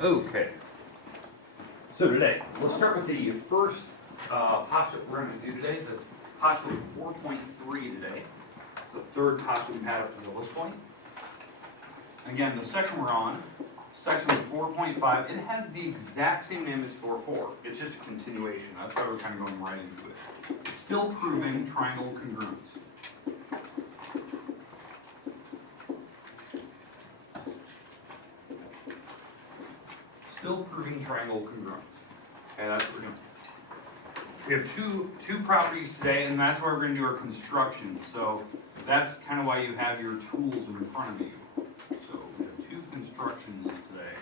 Okay. So today, let's start with the first postulate we're going to do today. That's postulate 4.3 today. It's the third postulate we've had up until this point. Again, the section we're on, section 4.5, it has the exact same name as 4.4. It's just a continuation. That's why we're kind of going right into it. It's still proving triangle congruence. Still proving triangle congruence. Okay, that's what we're doing. We have two properties today, and that's why we're going to do our construction. So that's kind of why you have your tools in front of you. So we have two constructions today.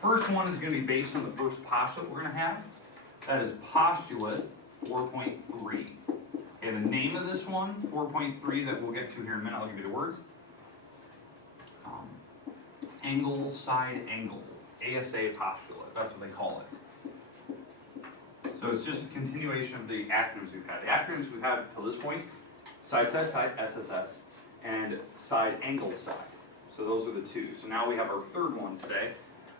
First one is going to be based on the first postulate we're going to have. That is postulate 4.3. Okay, the name of this one, 4.3, that we'll get to here in a minute. I'll give you the words. Angle, side angle. ASA postulate, that's what they call it. So it's just a continuation of the acronyms we've had. The acronyms we've had till this point, side, side, side, SSS, and side, angle, side. So those are the two. So now we have our third one today.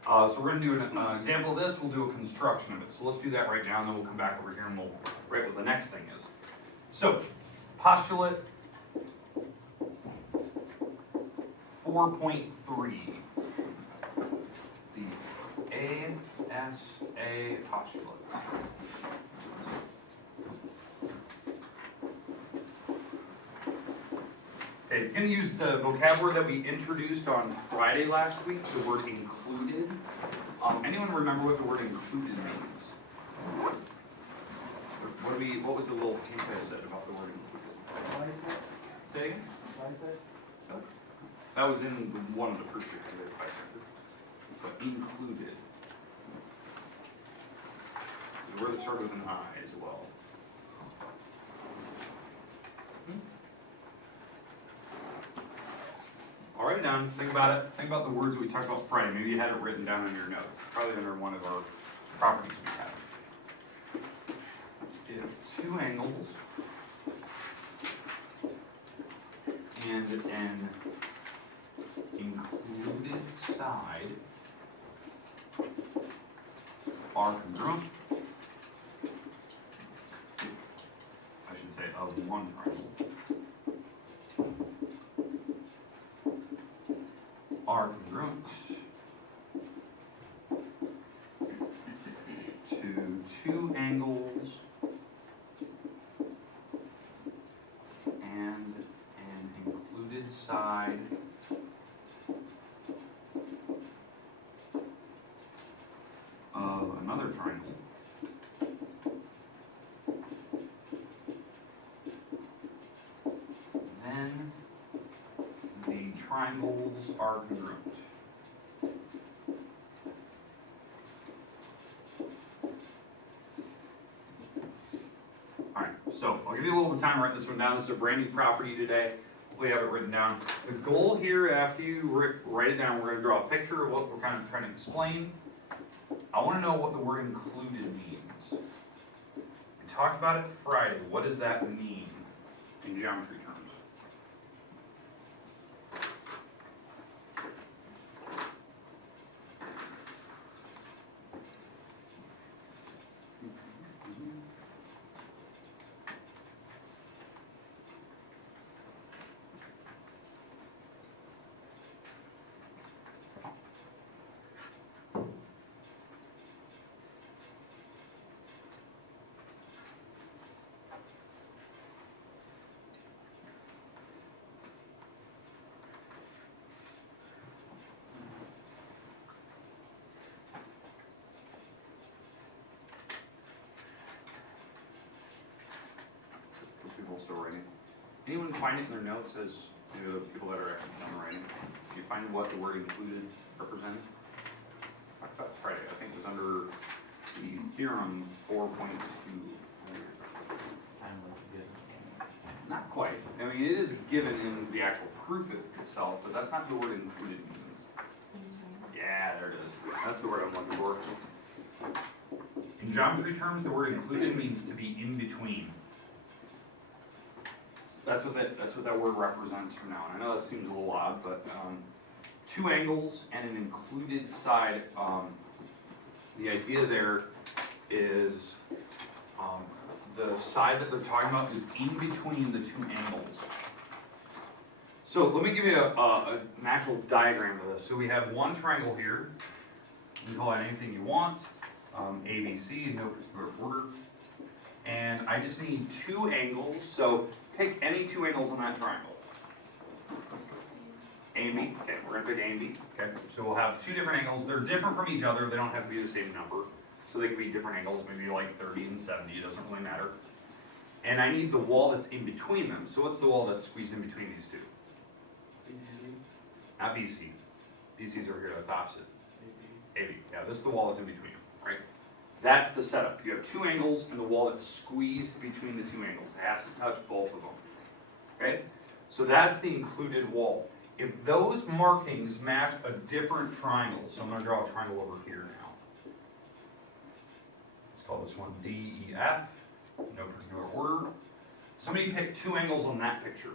So we're going to do an example of this. We'll do a construction of it. So let's do that right now, and then we'll come back over here and we'll write what the next thing is. So postulate 4.3. ASA postulate. Okay, it's going to use the vocabulary that we introduced on Friday last week, the word included. Anyone remember what the word included means? What was the little hint I said about the word included? Say again? That was in one of the first but included. The word that started with an I as well. All right, now think about it. Think about the words that we talked about Friday. Maybe you had it written down in your notes. It's probably under one of our properties we have. If two angles and an included side are congruent, I should say of one triangle, are congruent to two angles and an included side of another triangle, then the triangles are congruent. Alright, so I'll give you a little bit of time to write this one down. This is a brand new property today. Hopefully you have it written down. The goal here, after you write it down, we're going to draw a picture of what we're kind of trying to explain. I want to know what the word included means. We talked about it Friday. What does that mean in geometry terms? People still writing. Anyone find it in their notes as the people that are actually done writing? Do you find what the word included represented? I thought Friday. I think it was under the theorem 4.2. Not quite. I mean, it is given in the actual proof itself, but that's not the word included means. Yeah, there it is. That's the word I'm looking for. In geometry terms, the word included means to be in between. That's what that word represents for now. And I know that seems a little odd, but two angles and an included side. The idea there is the side that they're talking about is in between the two angles. So let me give you an actual diagram of this. So we have one triangle here. You can call it anything you want, A, B, C, in no particular order. And I just need two angles, so pick any two angles on that triangle. A and B, okay, we're gonna pick A and B, okay? So we'll have two different angles, they're different from each other, they don't have to be the same number. So they can be different angles, maybe like 30 and 70, it doesn't really matter. And I need the wall that's in between them, so what's the wall that's squeezed in between these two? Not BC, BC's over here, that's opposite. AB, yeah, this is the wall that's in between them, right? That's the setup. You have two angles and the wall that's squeezed between the two angles. It has to touch both of them. Okay? So that's the included wall. If those markings match a different triangle, so I'm going to draw a triangle over here now. Let's call this one D, E, F, no particular order. Somebody pick two angles on that picture.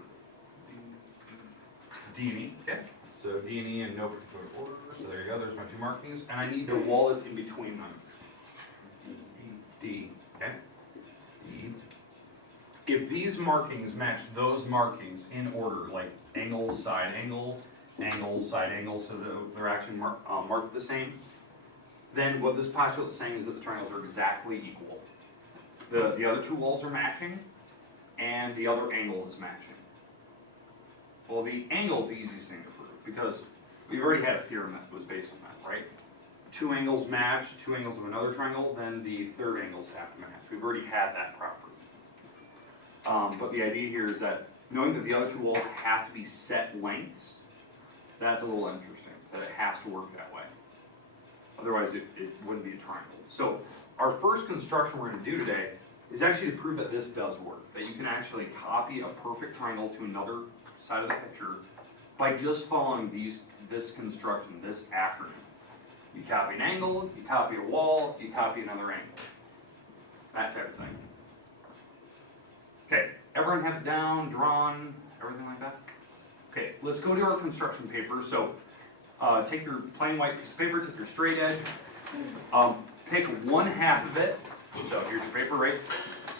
D and E, okay? So D and E in no particular order. So there you go, there's my two markings. And I need the wall that's in between them. D, okay? D. If these markings match those markings in order, like angle, side angle, angle, side angle, so they're actually marked the same, then what this postulate is saying is that the triangles are exactly equal. The other two walls are matching, and the other angle is matching. Well, the angle is the easiest thing to prove, because we've already had a theorem that was based on that, right? Two angles match, two angles of another triangle, then the third angles have to match. We've already had that property. But the idea here is that knowing that the other two walls have to be set lengths, that's a little interesting, that it has to work that way. Otherwise, it wouldn't be a triangle. So our first construction we're going to do today is actually to prove that this does work, that you can actually copy a perfect triangle to another side of the picture by just following this construction, this acronym. You copy an angle, you copy a wall, you copy another angle. That type of thing. Okay, everyone have it down, drawn, everything like that? Okay, let's go to our construction paper. So take your plain white piece of paper, take your straight edge, pick one half of it. So here's your paper, right?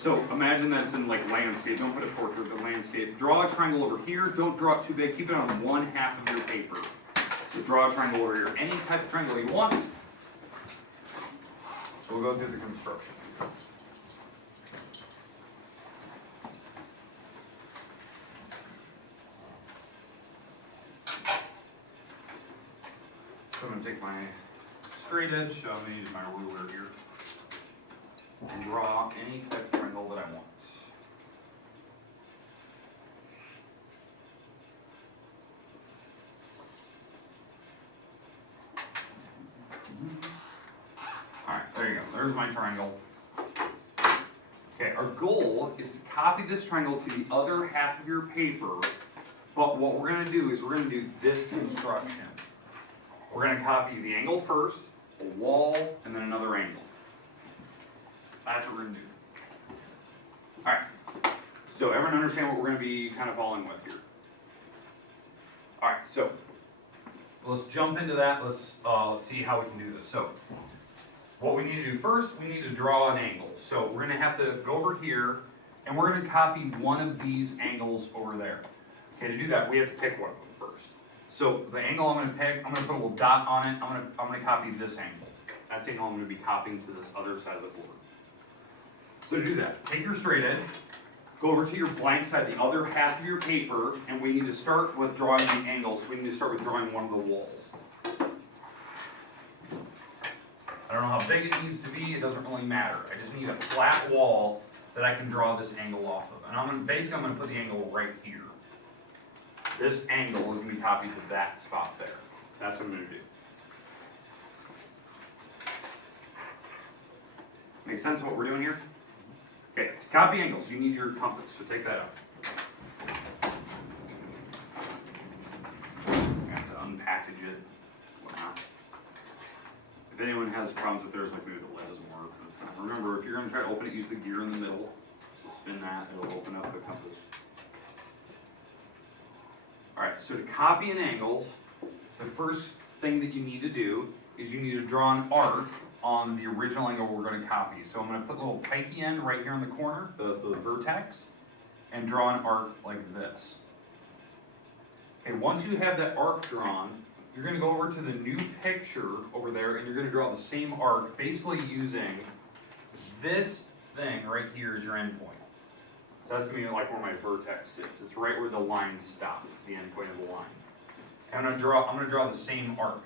So imagine that's in like landscape, don't put a portrait, but landscape. Draw a triangle over here, don't draw it too big, keep it on one half of your paper. So draw a triangle over here, any type of triangle you want. So we'll go through the construction. So I'm going to take my straight edge, so I'm going to use my ruler here, and draw any type of triangle that I want. Alright, there you go. There's my triangle. Okay, our goal is to copy this triangle to the other half of your paper, but what we're going to do is we're going to do this construction. We're going to copy the angle first, a wall, and then another angle. That's what we're going to do. Alright, so everyone understand what we're going to be kind of following with here? Alright, so let's jump into that. Let's see how we can do this. So what we need to do first, we need to draw an angle. So we're going to have to go over here, and we're going to copy one of these angles over there. Okay, to do that, we have to pick one of them first. So the angle I'm going to pick, I'm going to put a little dot on it. I'm going to copy this angle. That's the angle I'm going to be copying to this other side of the board. So to do that, take your straight edge, go over to your blank side, the other half of your paper, and we need to start with drawing the angles. We need to start with drawing one of the walls. I don't know how big it needs to be, it doesn't really matter. I just need a flat wall that I can draw this angle off of. And I'm going to put the angle right here. This angle is going to be copied to that spot there. That's what I'm going to do. Make sense of what we're doing here? Okay, to copy angles, you need your compass, so take that out. You have to unpackage it, whatnot. If anyone has problems with theirs, like maybe the lead doesn't work, remember, if you're going to try to open it, use the gear in the middle. So spin that, it'll open up the compass. Alright, so to copy an angle, the first thing that you need to do is you need to draw an arc on the original angle we're going to copy. So I'm going to put a little pikey end right here in the corner, the vertex, and draw an arc like this. Okay, once you have that arc drawn, you're going to go over to the new picture over there, and you're going to draw the same arc, basically using this thing right here as your endpoint. So that's going to be like where my vertex sits. It's right where the lines stop, the endpoint of the line. And I'm going to draw the same arc,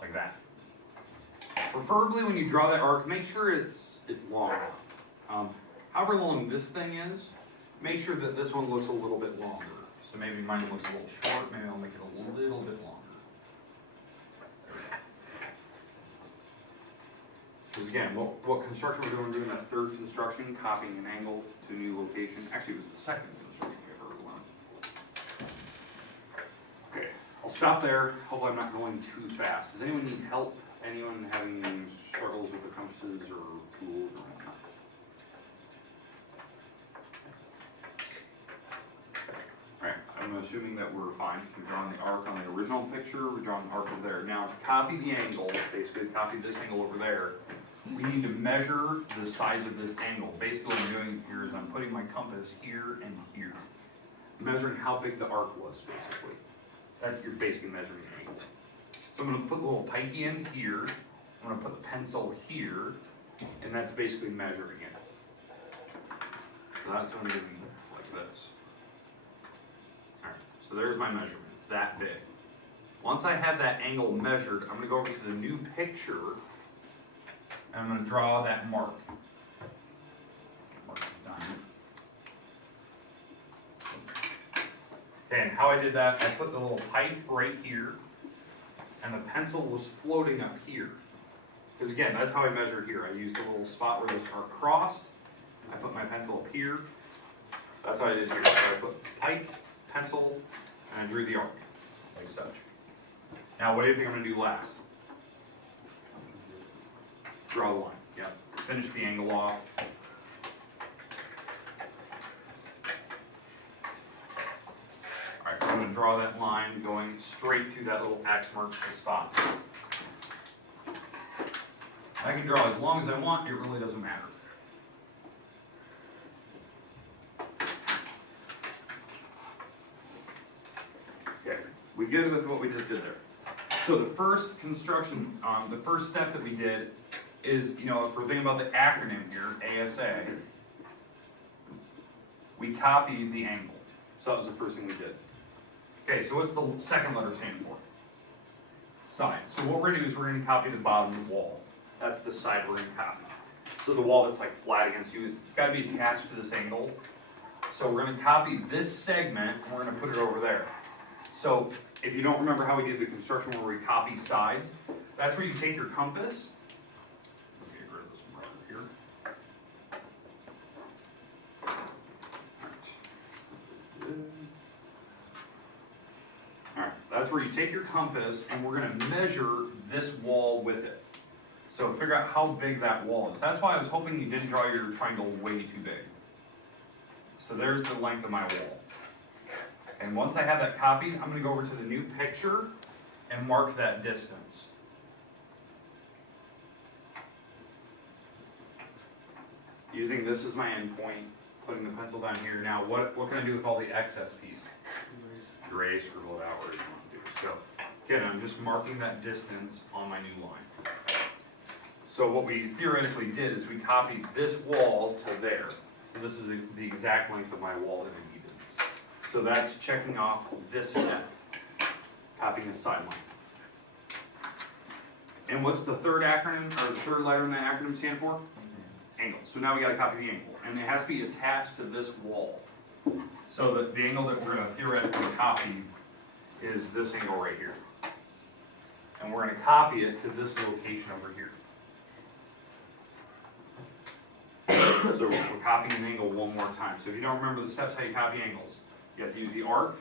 like that. Preferably when you draw that arc, make sure it's long enough. However long this thing is, make sure that this one looks a little bit longer. So maybe mine looks a little short, maybe I'll make it a little bit longer. Because again, what construction we're doing that third construction, copying an angle to a new location. Actually, it was the second construction we ever learned. Okay, I'll stop there. Hopefully I'm not going too fast. Does anyone need help? Anyone having struggles with the compasses or tools or whatnot? Alright, I'm assuming that we're fine. We've drawn the arc on the original picture, we've drawn the arc over there. Now to copy the angle, basically to copy this angle over there, we need to measure the size of this angle. Basically what I'm doing here is I'm putting my compass here and here. Measuring how big the arc was, basically. That's your basically measuring the angle. So I'm going to put the little pikey end here, I'm going to put the pencil here, and that's basically measuring it. So that's going to be like this. Alright, so there's my measurements, that big. Once I have that angle measured, I'm going to go over to the new picture, and I'm going to draw that mark. Mark is done. Okay, and how I did that, I put the little pipe right here, and the pencil was floating up here. Because again, that's how I measured here. I used the little spot where those are crossed. I put my pencil up here. That's what I did here. So I put pipe, pencil, and I drew the arc, like such. Now, what do you think I'm going to do last? Draw the line. Yep. Finish the angle off. Alright, I'm going to draw that line going straight to that little X marks the spot. I can draw as long as I want, it really doesn't matter. Okay, we good with what we just did there. So the first construction, the first step that we did is, if we're thinking about the acronym here, ASA, we copied the angle. So that was the first thing we did. Okay, so what's the second letter stand for? Side. So what we're going to do is we're going to copy the bottom wall. That's the side we're going to copy. So the wall that's like flat against you, it's got to be attached to this angle. So we're going to copy this segment and we're going to put it over there. So if you don't remember how we did the construction where we copy sides, that's where you take your compass. Let me get rid of this marker here. Alright, that's where you take your compass and we're going to measure this wall with it. So figure out how big that wall is. That's why I was hoping you didn't draw your triangle way too big. So there's the length of my wall. And once I have that copied, I'm going to go over to the new picture and mark that distance. Using this as my endpoint, putting the pencil down here. Now, what can I do with all the excess piece? Erase, scribble it out, whatever you want to do. So, again, I'm just marking that distance on my new line. So what we theoretically did is we copied this wall to there. So this is the exact length of my wall that I needed. So that's checking off this step, copying the side line. And what's the third acronym, or the third letter in that acronym stand for? Angle. So now we got to copy the angle. And it has to be attached to this wall. So that the angle that we're going to theoretically copy is this angle right here. And we're going to copy it to this location over here. So we're copying an angle one more time. So if you don't remember the steps how you copy angles, you have to use the arc,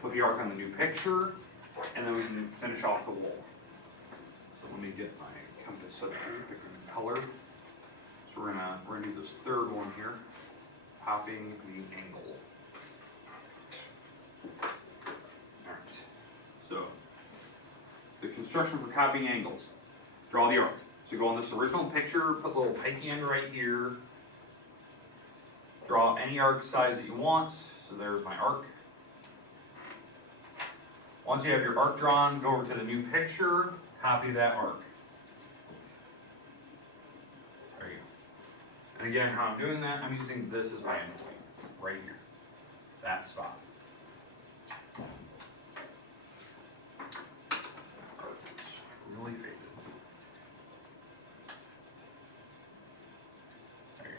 put the arc on the new picture, and then we can finish off the wall. So let me get my compass up here, pick a color. So we're gonna do this third one here, copying the angle. Alright, So, the construction for copying angles. Draw the arc. So go on this original picture, put a little pikey end right here. Draw any arc size that you want. So there's my arc. Once you have your arc drawn, go over to the new picture, copy that arc. There you go. And again, how I'm doing that, I'm using this as my endpoint, right here. That spot. Really faded. There you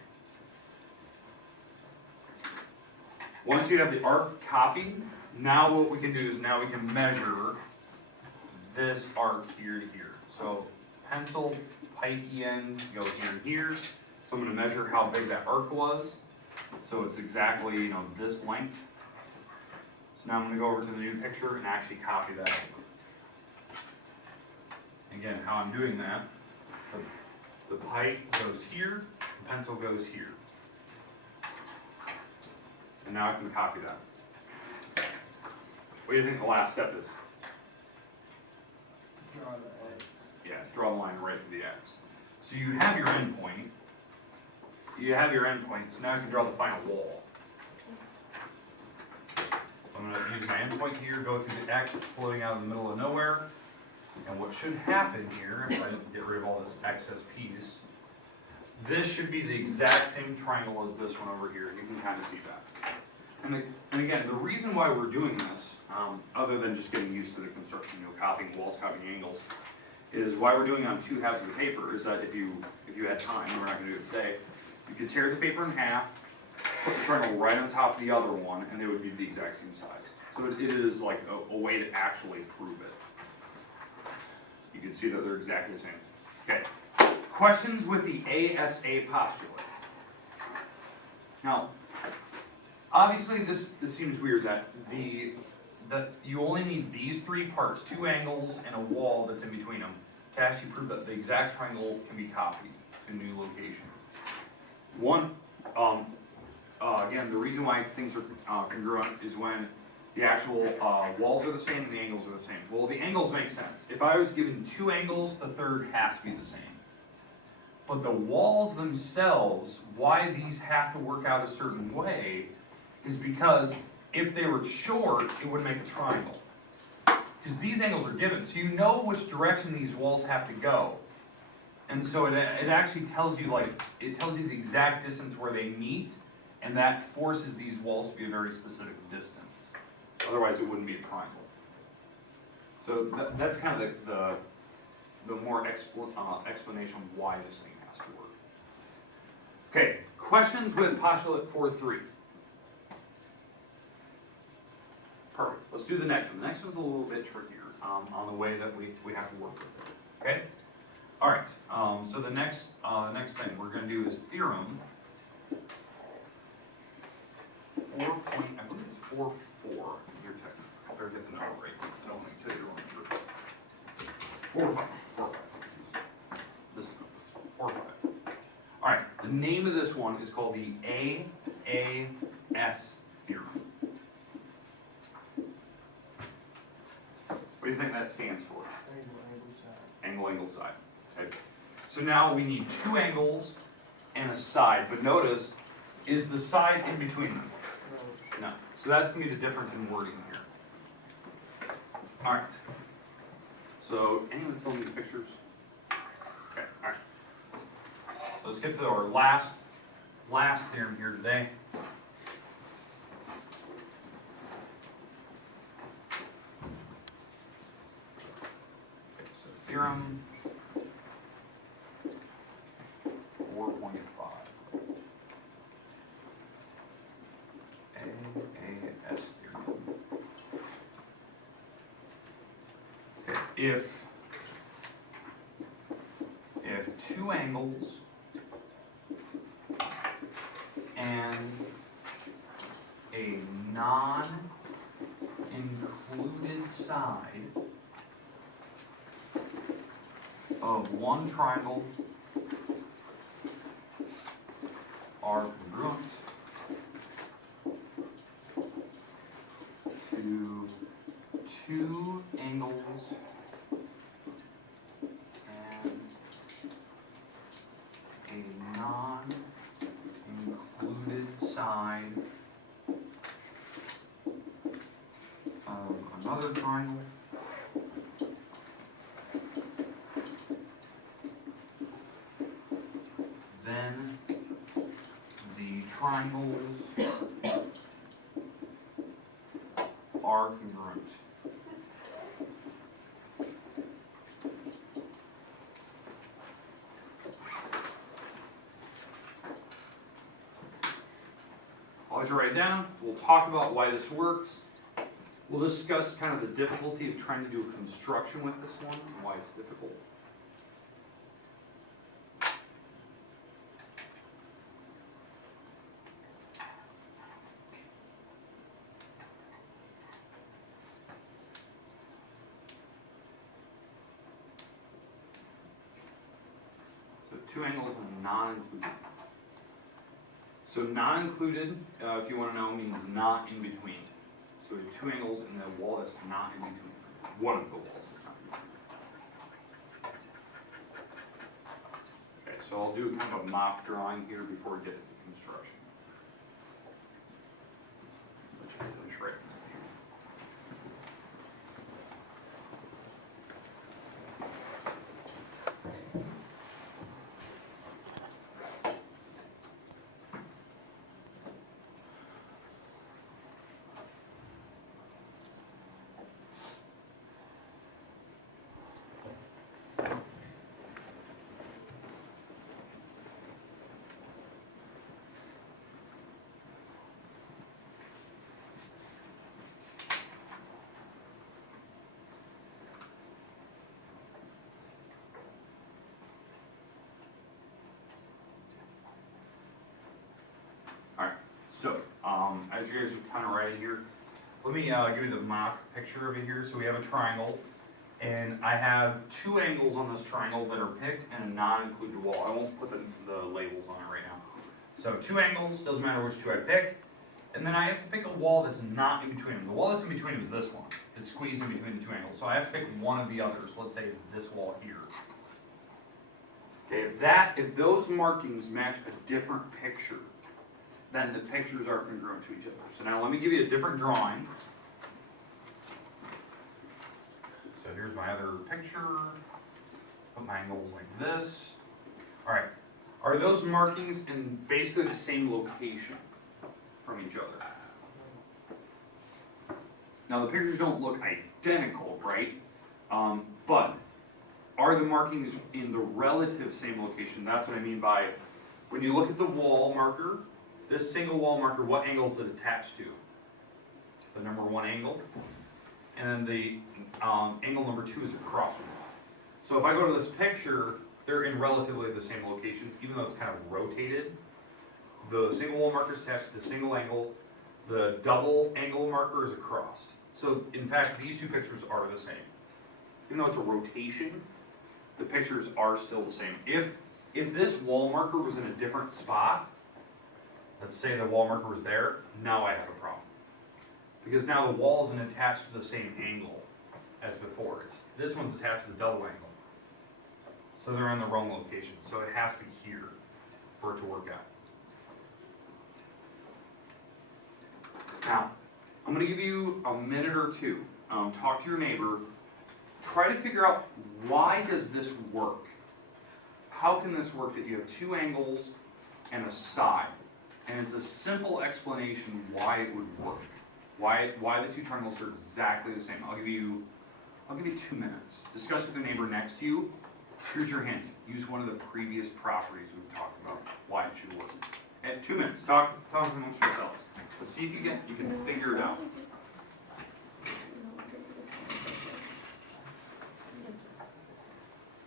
go. Once you have the arc copied, now what we can do is now we can measure this arc here to here. So pencil, pikey end, go here and here. So I'm going to measure how big that arc was. So it's exactly, this length. So now I'm going to go over to the new picture and actually copy that over. Again, how I'm doing that, the pike goes here, the pencil goes here. And now I can copy that. What do you think the last step is? Draw the X. Yeah, draw the line right through the X. So you have your endpoint. So now I can draw the final wall. I'm going to use my endpoint here, go through the X floating out in the middle of nowhere. And what should happen here, if I get rid of all this excess piece, this should be the exact same triangle as this one over here. You can kind of see that. And again, the reason why we're doing this, other than just getting used to the construction, copying walls, copying angles, is why we're doing it on two halves of the paper, is that if you had time, and we're not going to do it today, you could tear the paper in half, put the triangle right on top of the other one, and they would be the exact same size. So it is like a way to actually prove it. You can see that they're exactly the same. Okay. Questions with the ASA postulate. Now, obviously this seems weird that you only need these three parts, two angles and a wall that's in between them, to actually prove that the exact triangle can be copied to a new location. One, again, the reason why things are congruent is when the actual walls are the same and the angles are the same. Well, the angles make sense. If I was given two angles, the third has to be the same. But the walls themselves, why these have to work out a certain way, is because if they were short, it would make a triangle. Because these angles are given, so you know which direction these walls have to go. And so it actually tells you, the exact distance where they meet, and that forces these walls to be a very specific distance. Otherwise, it wouldn't be a triangle. So that's kind of the more explanation of why this thing has to work. Okay, questions with postulate 4.3. Perfect. Let's do the next one. The next one's a little bit trickier on the way that we have to work with it. Okay. All right. So the next thing we're going to do is theorem 4. I believe it's 4.4. You're technical. I better get the number right. I don't want to tell you the wrong number. 4.5. This is 4.5. All right. The name of this one is called the AAS theorem. What do you think that stands for? Angle, side. Okay. So now we need two angles and a side, but notice, is the side in between them? No. So that's going to be the difference in wording here. All right. So anyone still need pictures? Okay. All right. So let's get to our last theorem here today. Theorem 4.5. AAS theorem. Okay. If two angles and a non-included side of one triangle are congruent to two another triangle. Then the triangles are congruent. Always write it down. We'll talk about why this works. We'll discuss kind of the difficulty of trying to do a construction with this one and why it's difficult. So two angles and non-included. So non-included, if you want to know, means not in between. So we have two angles and the wall that's not in between. One of the walls is not in between. Okay, so I'll do kind of a mock drawing here before we get to the construction. Let's finish right now. So, as you guys are kind of ready here, let me give you the mock picture of it here. So we have a triangle, and I have two angles on this triangle that are picked and a non-included wall. I won't put the labels on it right now. So two angles, doesn't matter which two I pick, and then I have to pick a wall that's not in between them. The wall that's in between them is this one. It's squeezed in between the two angles. So I have to pick one of the others. Let's say this wall here. Okay, if those markings match a different picture, then the pictures are congruent to each other. So now let me give you a different drawing. So here's my other picture. Put my angles like this. All right. Are those markings in basically the same location from each other? Now the pictures don't look identical, right? But are the markings in the relative same location? That's what I mean by when you look at the wall marker, this single wall marker, what angle is it attached to? The number one angle. And then the angle number two is across from it. So if I go to this picture, they're in relatively the same locations, even though it's kind of rotated. The single wall marker is attached to the single angle. The double angle marker is across. So in fact, these two pictures are the same. Even though it's a rotation, the pictures are still the same. If this wall marker was in a different spot, let's say the wall marker was there, now I have a problem. Because now the wall isn't attached to the same angle as before. This one's attached to the double angle. So they're in the wrong location. So it has to be here for it to work out. Now, I'm going to give you a minute or two. Talk to your neighbor. Try to figure out, why does this work? How can this work that you have two angles and a side? And it's a simple explanation why it would work. Why the two triangles are exactly the same. I'll give you 2 minutes. Discuss with your neighbor next to you. Here's your hint. Use one of the previous properties we've talked about, why it should work. At 2 minutes, talk amongst yourselves. Let's see if you can figure it out.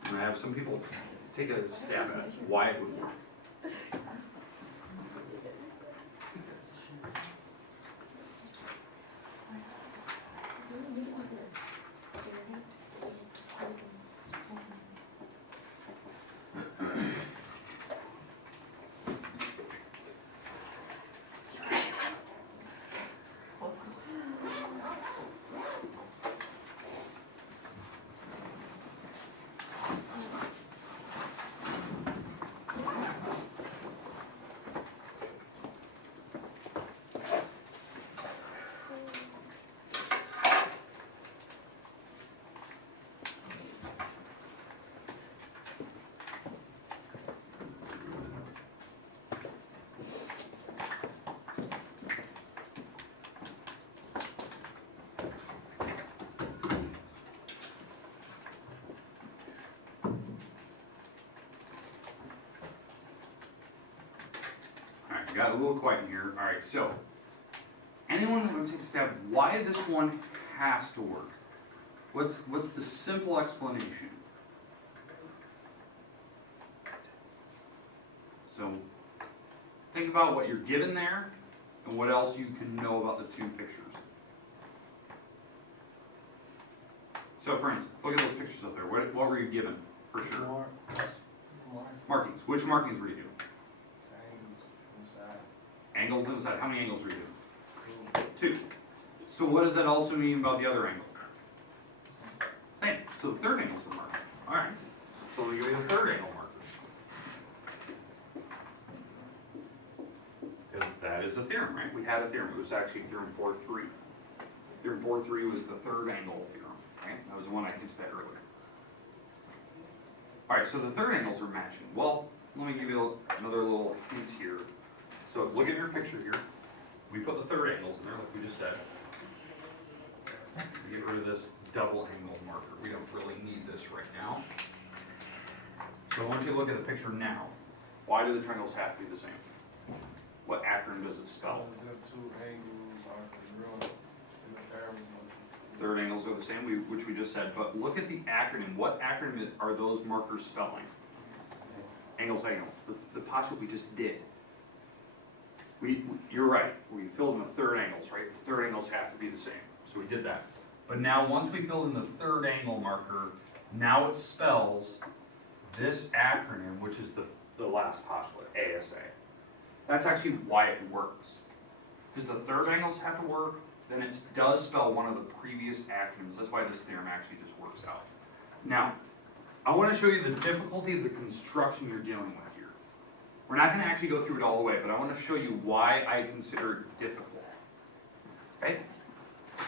I'm gonna have some people take a stab at why it would work. I got a little quiet in here. All right, so anyone want to take a stab? Why this one has to work? What's the simple explanation? So think about what you're given there and what else you can know about the two pictures. So for instance, look at those pictures up there. What were you given for sure? Markings. Which markings were you given? Angles inside. How many angles were you given? 2. So what does that also mean about the other angle? Same. So the third angle is the marker. All right. So we give you the third angle marker. Because that is a theorem, right? We had a theorem. It was actually theorem 4.3. Theorem 4.3 was the third angle theorem, right? That was the one I hinted at earlier. All right, so the third angles are matching. Well, let me give you another little hint here. So look at your picture here. We put the third angles in there, like we just said. We get rid of this double angle marker. We don't really need this right now. So I want you to look at the picture now. Why do the triangles have to be the same? What acronym does it spell? Third angles are the same, which we just said. But look at the acronym. What acronym are those markers spelling? Angles, angles. The postulate we just did. You're right. We filled in the third angles, right? The third angles have to be the same. So we did that. But now once we filled in the third angle marker, now it spells this acronym, which is the last postulate, ASA. That's actually why it works. Because the third angles have to work, then it does spell one of the previous acronyms. That's why this theorem actually just works out. Now, I want to show you the difficulty of the construction you're dealing with here. We're not going to actually go through it all the way, but I want to show you why I consider it difficult. Okay?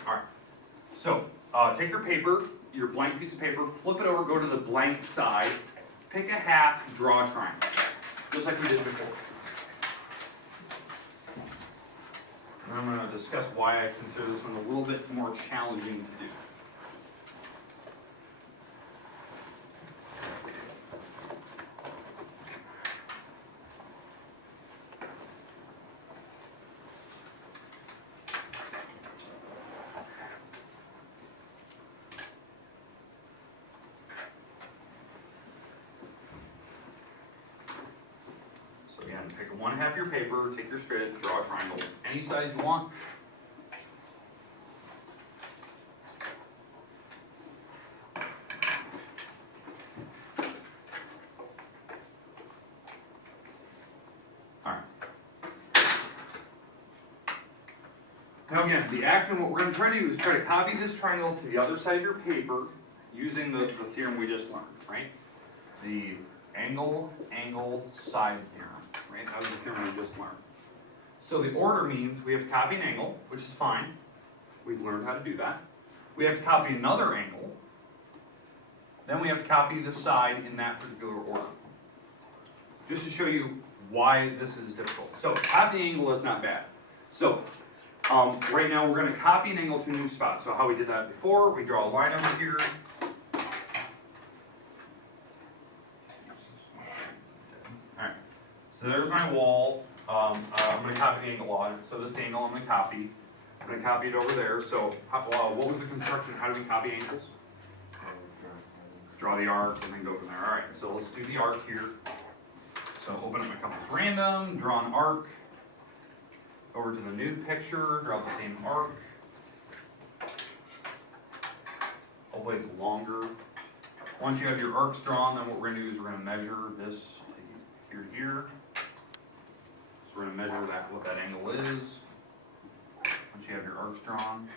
All right. So, take your paper, your blank piece of paper, flip it over, go to the blank side, pick a half, draw a triangle, just like we did before. And I'm going to discuss why I consider this one a little bit more challenging to do. Pick one half of your paper, take your straight edge, draw a triangle, any size you want. Alright. Now again, the acronym, what we're going to try to do is try to copy this triangle to the other side of your paper using the theorem we just learned, right? The angle, side theorem. Right? That was the theorem we just learned. So the order means we have to copy an angle, which is fine. We've learned how to do that. We have to copy another angle. Then we have to copy the side in that particular order. Just to show you why this is difficult. So copying angle is not bad. So right now we're going to copy an angle to a new spot. So how we did that before, we draw a line over here. So there's my wall. I'm going to copy the angle on it. So this angle I'm going to copy. I'm going to copy it over there. So what was the construction? How do we copy angles? Draw the arc and then go from there. All right, so let's do the arc here. So open up my compass random, draw an arc. Over to the new picture, draw the same arc. Hopefully it's longer. Once you have your arcs drawn, then what we're going to do is we're going to measure this here to here. So we're going to measure what that angle is. Once you have your arcs drawn,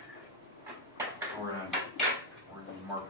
we're going to mark